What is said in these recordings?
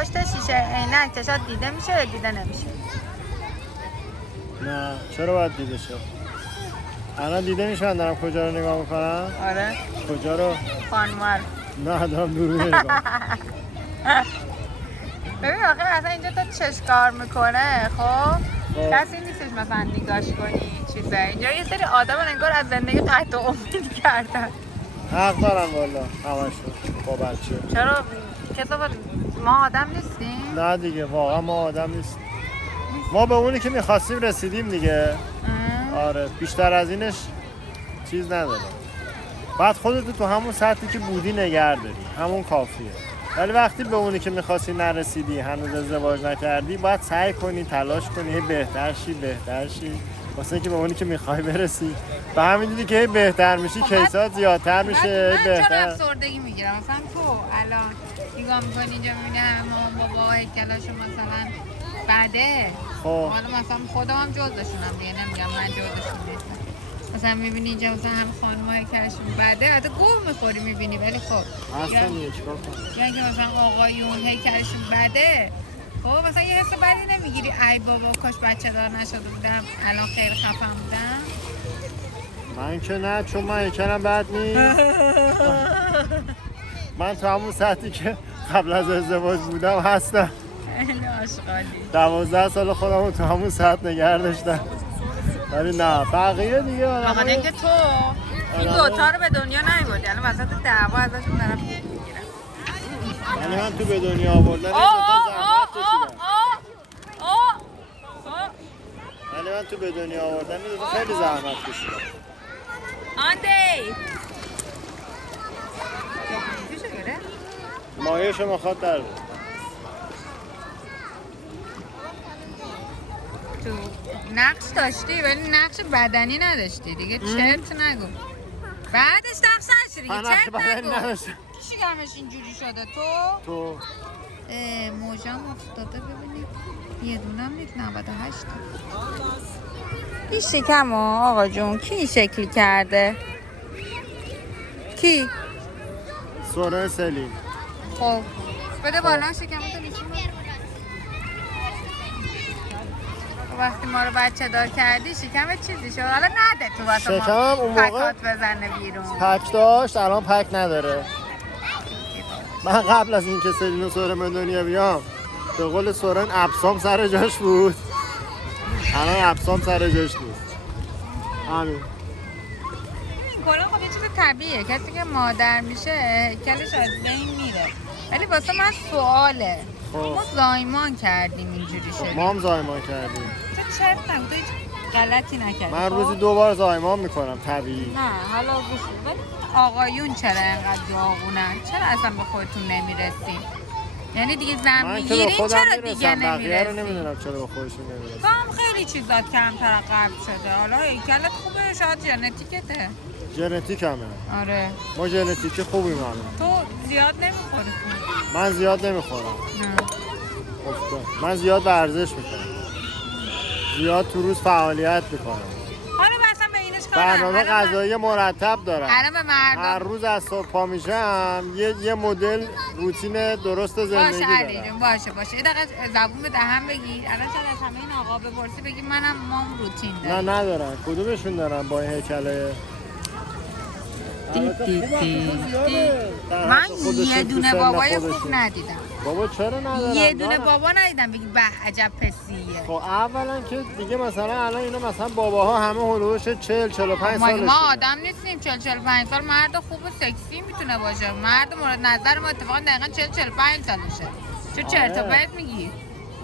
پشت شیشه عینک چشات دیده میشه یا دیده نمیشه؟ نه چرا باید دیده شه؟ الان دیده میشه من دارم کجا رو نگاه میکنم؟ آره. کجا رو؟ خانمار. نه دارم دوربین نگاه. ببین آخه اصلا اینجا تا چشکار میکنه خب کسی نیستش مثلا نگاش کنی چیزه. اینجا یه سری آدم انگار از زندگی قطع امید کردن. حق دارن والا همشون با بچه. چرا کتاب ما آدم نیستیم؟ نه دیگه واقعا ما آدم نیستیم. ما به اونی که میخواستیم رسیدیم دیگه. آره بیشتر از اینش چیز نداره. بعد خودت تو همون سطحی که بودی نگه داری، همون کافیه. ولی وقتی به اونی که میخواستی نرسیدی، هنوز ازدواج نکردی، باید سعی کنی، تلاش کنی، هی بهتر شی واسه اینکه به اونی که میخوای برسی. به همین دیدی که هی بهتر میشی، کیسات زیادتر میشه، من بهتر. چرا افسردگی میگیرم؟ مثلا تو الان نگاه میکنی اینجا میبینی همه مامان بابا هیکلاشون مثلا بده. خب حالا مثلا خودم هم جزشونم دیگه، نمیگم من جزشون نیستم. مثلا میبینی اینجا مثلا هم خانم‌ها هیکلشون بده، حتی گوه میخوری میبینی، ولی خب اصلا یه چیکار کنم؟ یا اینکه مثلا آقایون هیکلشون بده، خب مثلا یه حس بدی نمیگیری ای بابا کاش بچه دار نشده بودم الان خیلی خفم بودم؟ من که نه، چون من هیکلم بد نیست. من تو همون سطحی که قبل از ازدواج بودم هستم. خیلی آشغالی. 12 سال خودم رو تو همون سطح نگه داشتم. ولی نه بقیه دیگه آقا اینکه تو این دوتا رو به دنیا نیوردی، الان وسط دعوا ازشون دارم میگیرم. یعنی من تو به دنیا آوردن این دوتا زحمت کشیدم. ولی من تو به دنیا آوردن این دوتا خیلی زحمت کشیدم. آندی مایه‌شو میخواد در بیاره. تو نقش داشتی ولی نقش بدنی نداشتی دیگه. چرت نگو. بعدش نقش داشتی دیگه. چرت نگو. کی شکمش اینجوری شده؟ تو موجم افتاده ببینید. یه دونم نیست 98 تا. این شکم آقا جون کی این شکلی کرده؟ کی؟ سوران سلیم. خب بده بالا شکمتو نشون بده. وقتی ما رو بچه دار کردی شکمت چیزی شد، حالا نده تو واسه ما شکمم اون موقع پکات بزنه بیرون. پک داشت، الان پک نداره. من قبل از اینکه سلین و سوران به دنیا بیام به قول سوران ابسام سر جاش بود، الان ابسام سر جاش نیست. همین کلا خب یه چیز طبیعیه، کسی که مادر میشه کلش از بین میره. ولی واسه من سواله، ما زایمان کردیم اینجوری شد. ما هم زایمان کردیم. تو چرت نگو، تو هیچ غلطی نکردی. من روزی 2 بار زایمان میکنم طبیعی. نه حالا گوش بده، ولی آقایون چرا اینقدر داغونن؟ چرا اصلا به خودتون نمیرسین؟ یعنی دیگه زن میگیرین چرا دیگه بقیه رو نمیرسین؟ نمیدونم چرا به خودشون نمیرسین. تو هم خیلی چیزات کمتر قبل شده، حالا هیکلت خوبه شاید ژنتیکته. ژنتیک همه. آره ما ژنتیک خوبیم همه. تو زیاد نمیخوری. من زیاد نمیخورم. نه من زیاد ورزش میکنم. زیاد تو روز فعالیت میکنم. حالا مثلا به اینش کار برنامه غذایی مرتب دارم. الان به مردم هر روز از صبح پا میشم یه مدل روتین درست زندگی باشه دارم. علی جون باشه یه دقیقه زبون به دهن بگیر. الان شاید از همه این آقا بپرسی بگی منم مام روتین دارم. نه ندارن. کدومشون دارن با این هیکله؟ من یه دونه بابای خوب ندیدم. بابا چرا ندارن؟ یه دونه بابا ندیدم بگی به عجب پسیه. خب اولا که دیگه مثلا الان اینا مثلا باباها همه هلوش 40-45 سالشه. ما آدم نیستیم 40-45 سال مرد خوب و سکسی میتونه باشه. مرد مورد نظر ما اتفاقا دقیقاً 40-45 سالشه. چه چرت و پرت میگی؟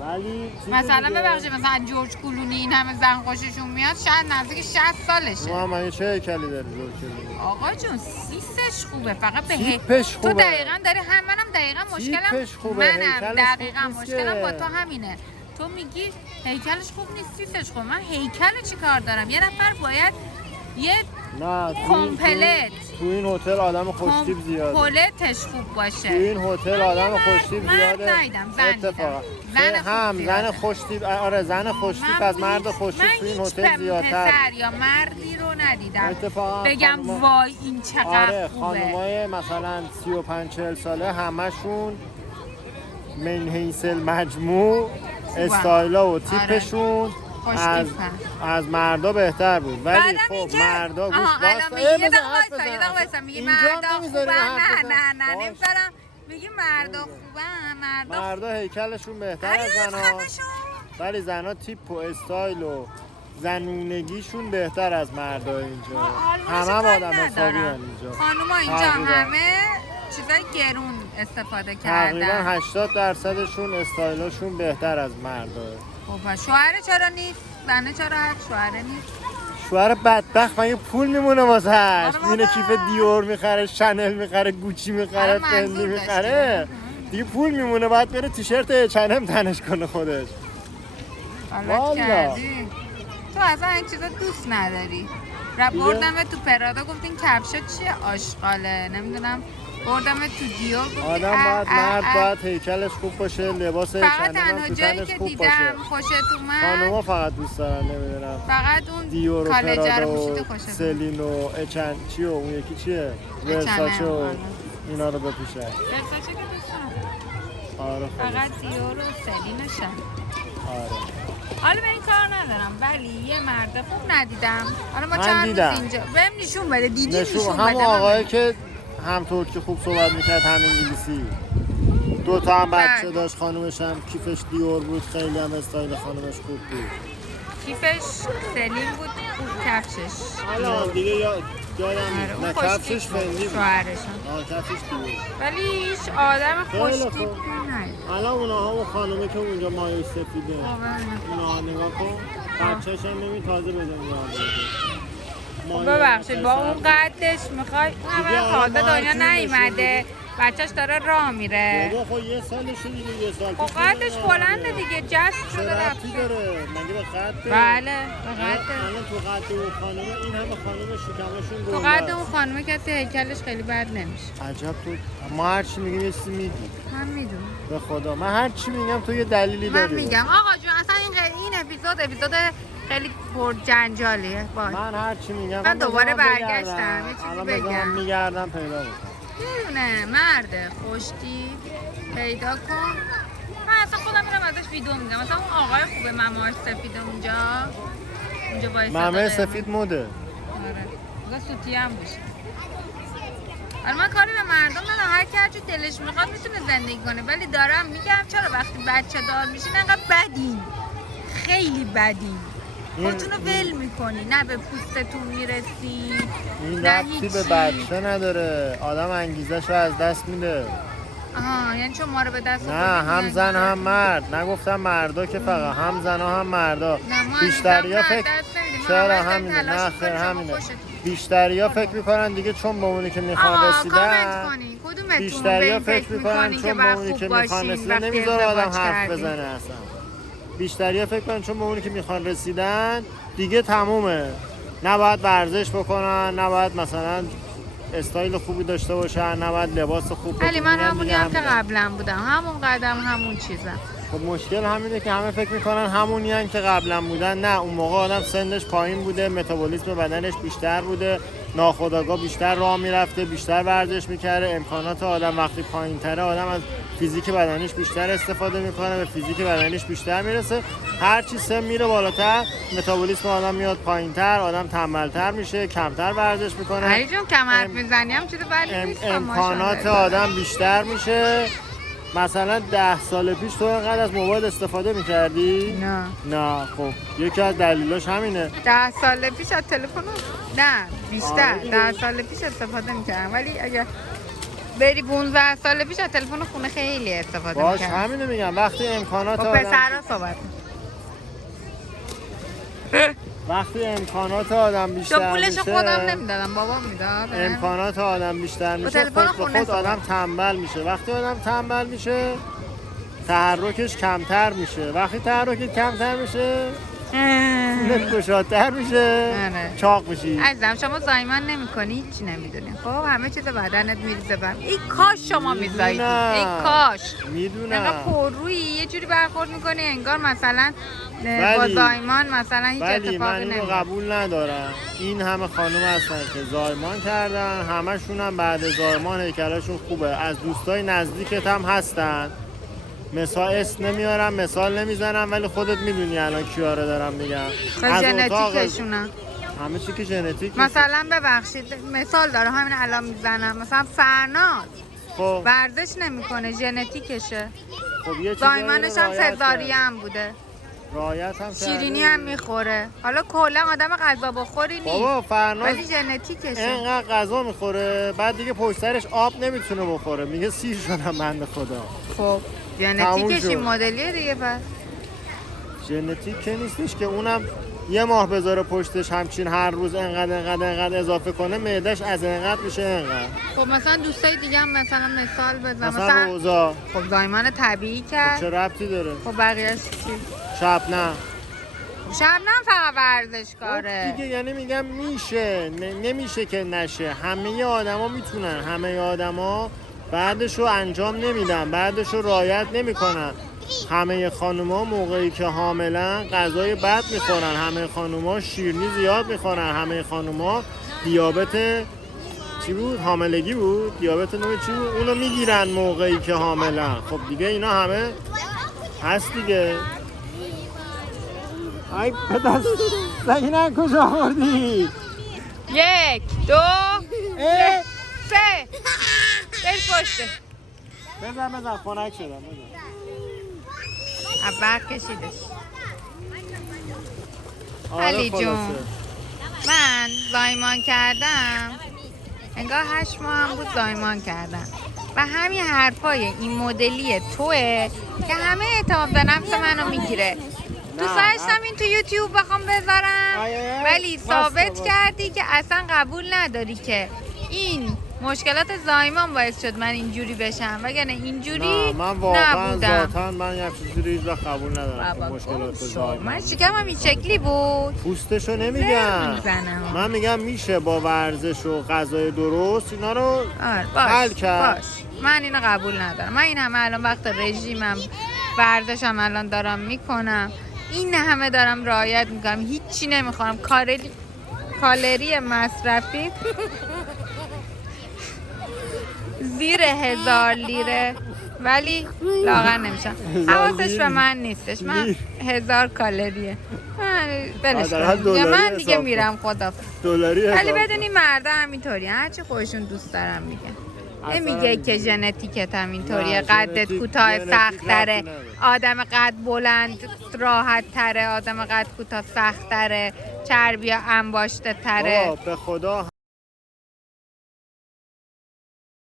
ولی مثلا ببخشید مثلا جورج کلونی این همه زن خوششون میاد شاید نزدیک 60 سالشه. من چه هیکلی داری جورج کلونی؟ آقا جون سیسش خوبه، فقط به تیپش خوبه. تو دقیقاً داری منم دقیقاً مشکلم دقیقاً مشکلم با تو همینه. تو میگی هیکلش خوب نیست سیسش خوبه. من هیکل چی کار دارم؟ یه نفر باید یه کمپلت تو این هتل آدم خوشتیپ زیاده. کمپلتش خوب باشه. تو این هتل آدم خوشتیپ زیاده. من ندیدم زن اتفاقا زن خوشتیپ آره زن خوشتیپ از مرد خوشتیپ تو این هتل زیادتر. پسر یا مردی رو ندیدم اتفاقا بگم وای این چقدر آره خوبه. خانمای مثلا 35-40 ساله همشون من حیث المجموع استایلا و تیپشون از مردا بهتر بود، ولی خب مردا گوش واسه میگی مردا خوبن. نه نمیذارم. میگی مردا خوبن. مردا هیکلشون بهتر از زنا، ولی زنا تیپ و استایل و زنونگیشون بهتر از مردا اینجا. همه آدم حسابی هن اینجا. خانوما اینجا همه چیزای گرون استفاده کردن. تقریبا 80%شون استایلشون بهتر از مردا. خب شوهر چرا نیست؟ زنه چرا شوهر نیست؟ شوهر بدبخت مگه پول میمونه واسهش؟ میونه کیف دیور میخره، شنل میخره، گوچی میخره، فندی میخره، دیگه پول میمونه باید بره تیشرت H&M تنش کنه خودش. والا تو اصلا این چیزا دوست نداری. بردم تو پرادا گفتین کفشا چیه آشغاله، نمیدونم بردم تو دیور گفتین آدم باید مرد باید هیکلش خوب باشه، لباس فقط تنها جایی که دیدم خوشت اومد خانوما فقط دوست دارن نمیدونم فقط اون دیور و کالجا رو پوشیده خوشت سلین و H&M چی و اون یکی چیه ورساچه و اینا رو بپوشه. ورساچه که دوست دارم. آره فقط دیور و سلینشن. آره حالا به این کار ندارم، ولی یه مرد خوب ندیدم. حالا ما چند روز اینجا بهم نشون بده. دیدی نشون بده. همون آقایی که هم ترکی خوب صحبت میکرد هم انگلیسی، 2 تا هم بچه داشت، خانومش هم کیفش دیور بود، خیلی هم استایل خانومش خوب بود. کیفش سلیم بود، خوب کفشش حالا دیگه یادم نه کفشش فندی بود، شوهرشون کفشش دیور، ولی هیچ آدم خوشتیپی نه. الان اونها هم خانومه که اونجا مایه سفیده اونها نگاه کن، بچه‌ش هم نمی تازه بدون ببخشید با اون قدش میخوای همه خالده دنیا نیومده، بچهش داره راه میره. بابا خب یه سالشه دیگه، یه سال خب قدش بلنده دیگه، جست شده رفته. داره مگه به قد؟ بله به قد. الان تو قد اون خانومه این همه خانوم شکمشون تو قد اون خانومه کسی هیکلش خیلی بد نمیشه. عجب تو ما هر چی میگیم یه چیزی میگی. من میدونم به خدا من هر چی میگم تو یه دلیلی داری. من میگم آقا جون اصلا این اپیزود خیلی پر جنجالیه. من هر چی میگم من دوباره برگشتم یه چیزی بگم. میگردم پیدا میکنم. میدونه مرد خوشتی پیدا کن. من اصلا خودم میرم ازش ویدیو میگم. مثلا اون آقای خوبه مماش سفیده اونجا وایساده. ممه سفید موده. آره. بگه سوتی هم باشه. حالا من کاری به مردم ندارم، هر کی هر چی دلش میخواد میتونه زندگی کنه، ولی دارم میگم چرا وقتی بچه دار میشین انقدر بدین، خیلی بدین، خودتونو ول میکنی، نه به پوستتون میرسی، این ربطی به بچه نداره، آدم انگیزش رو از دست میده. آها یعنی چون ما رو به دست نه هم زن هم مرد، نگفتم مردا که فقط هم زن هم مردا. بیشتریا فکر چرا همینه، نه خیر همینه، بیشتریا فکر میکنن دیگه چون به اونی که میخوان رسیدن، بیشتریا فکر میکنن چون به اونی که میخوان رسیدن نمیذاره آدم حرف بزنه اصلا. بیشتریا فکر کنن چون به اونی که میخوان رسیدن دیگه تمومه، نباید ورزش بکنن، نباید مثلا استایل خوبی داشته باشن، نباید لباس خوب بپوشن. ولی من همونی هم که قبلا بودم، همون قدم همون چیزم. خب مشکل همینه که همه فکر میکنن همونی هم که قبلا بودن. نه، اون موقع آدم سنش پایین بوده، متابولیسم بدنش بیشتر بوده، ناخودآگاه بیشتر راه میرفته، بیشتر ورزش میکرده. امکانات آدم وقتی پایین تره، آدم از فیزیک بدنش بیشتر استفاده میکنه، به فیزیک بدنش بیشتر میرسه. هر چی سن میره بالاتر، متابولیسم آدم میاد پایینتر، آدم تنبلتر میشه، کمتر ورزش میکنه. علی جون کم حرف میزنی هم چیز بدی نیست. امکانات آدم بیشتر میشه. مثلا 10 سال پیش تو اینقدر از موبایل استفاده میکردی؟ نه. خب یکی از دلیلاش همینه. 10 سال پیش از تلفن نه بیشتر 10 سال پیش استفاده میکردم، ولی اگه بری 15 سال پیش از تلفن خونه خیلی استفاده میکردم. باش همینه میگم، وقتی امکانات آدم پسرا صحبت وقتی امکانات آدم بیشتر میشه، پولش خودم نمیدادم، بابام میداد. امکانات آدم بیشتر میشه، خود آدم تنبل میشه. وقتی آدم تنبل میشه تحرکش کمتر میشه. وقتی تحرکت کمتر میشه گشادتر میشه، چاق میشی. عزیزم شما زایمان نمیکنی، هیچی نمیدونی. خب همه چیز بدنت میریزه بهم. ای کاش شما میزایدی، ای کاش. میدونم انقدر پررویی، یه جوری برخورد میکنی انگار مثلا با زایمان مثلا هیچ اتفاقی من نمیفته. اینو قبول ندارم. این همه خانم هستن که زایمان کردن، همشون هم بعد زایمان هیکلشون خوبه. از دوستای نزدیکت هم هستن، مثال اسم نمیارم، مثال نمیزنم، ولی خودت میدونی الان کیا رو دارم میگم. خب ژنتیکشونه همه چی که ژنتیک. مثلا ببخشید مثال داره همین الان میزنم، مثلا فرناز خب ورزش نمیکنه ژنتیکشه. خب یه چیزایی زایمانش هم سزاری هم بوده، رعایت هم شیرینی هم میخوره. حالا کلا آدم غذا بخوری نیست بابا فرناز ولی ژنتیکشه. اینقدر غذا میخوره بعد دیگه پشت سرش آب نمیتونه بخوره، میگه سیر شدم بنده خدا. خب ژنتیکش این مدلیه دیگه. پس ژنتیک که نیستش که اونم یه ماه بذاره پشتش همچین هر روز انقدر اضافه کنه معدش از انقدر میشه انقدر. خب مثلا دوستای دیگه هم مثلا مثال بزن، مثلا روزا خب زایمان طبیعی کرد. خب چه ربطی داره؟ خب بقیه‌اش چی؟ شبنم فقط ورزشکاره. خب دیگه یعنی میگم میشه، نمیشه که نشه. همه آدما میتونن، همه آدما بعدشو انجام نمیدن، بعدشو رعایت نمیکنن. همه خانوما موقعی که حاملن غذای بد میخورن، همه خانوما شیرینی زیاد میخورن، همه خانوما دیابت چی بود؟ حاملگی بود؟ دیابت نوع چی بود؟ اونو میگیرن موقعی که حاملن. خب دیگه اینا همه هست دیگه. ای پدر سگینه کجا آوردی؟ 1 2 3 بش پشته. بزن خنک شدم. عبر کشیدش. علی جون من زایمان کردم، انگار 8 ماه هم بود زایمان کردم و همین حرفای این مدلی توه که همه اعتماد به نفس منو میگیره. دوست داشتم این تو یوتیوب بخوام بذارم ولی ثابت کردی که اصلا قبول نداری که این مشکلات زایمان باعث شد من اینجوری بشم، وگرنه اینجوری من واقعا نبودم. ذاتاً من یه چیزی هیچ وقت قبول ندارم. مشکلات زایمان من شکمم این شکلی بود. پوستشو نمیگم، من میگم میشه با ورزش و غذای درست اینا رو حل کرد. من اینو قبول ندارم. من این همه الان وقت رژیمم ورزشم الان دارم میکنم، این همه دارم رعایت میکنم، هیچی نمیخورم، کالری مصرفی زیر 1000 لیره ولی لاغر نمیشم. حواسش به من نیستش. من 1000 کالریه. بلش کنم. من دیگه میرم خدا. دلاری ولی بدونی مردا همینطوری هرچی خودشون دوست دارن میگن. نمیگه که ژنتیکت همینطوریه، قدت کوتاه سخت تره، آدم قد بلند راحت تره، آدم قد کوتاه سخت تره، چربی انباشته تره. به خدا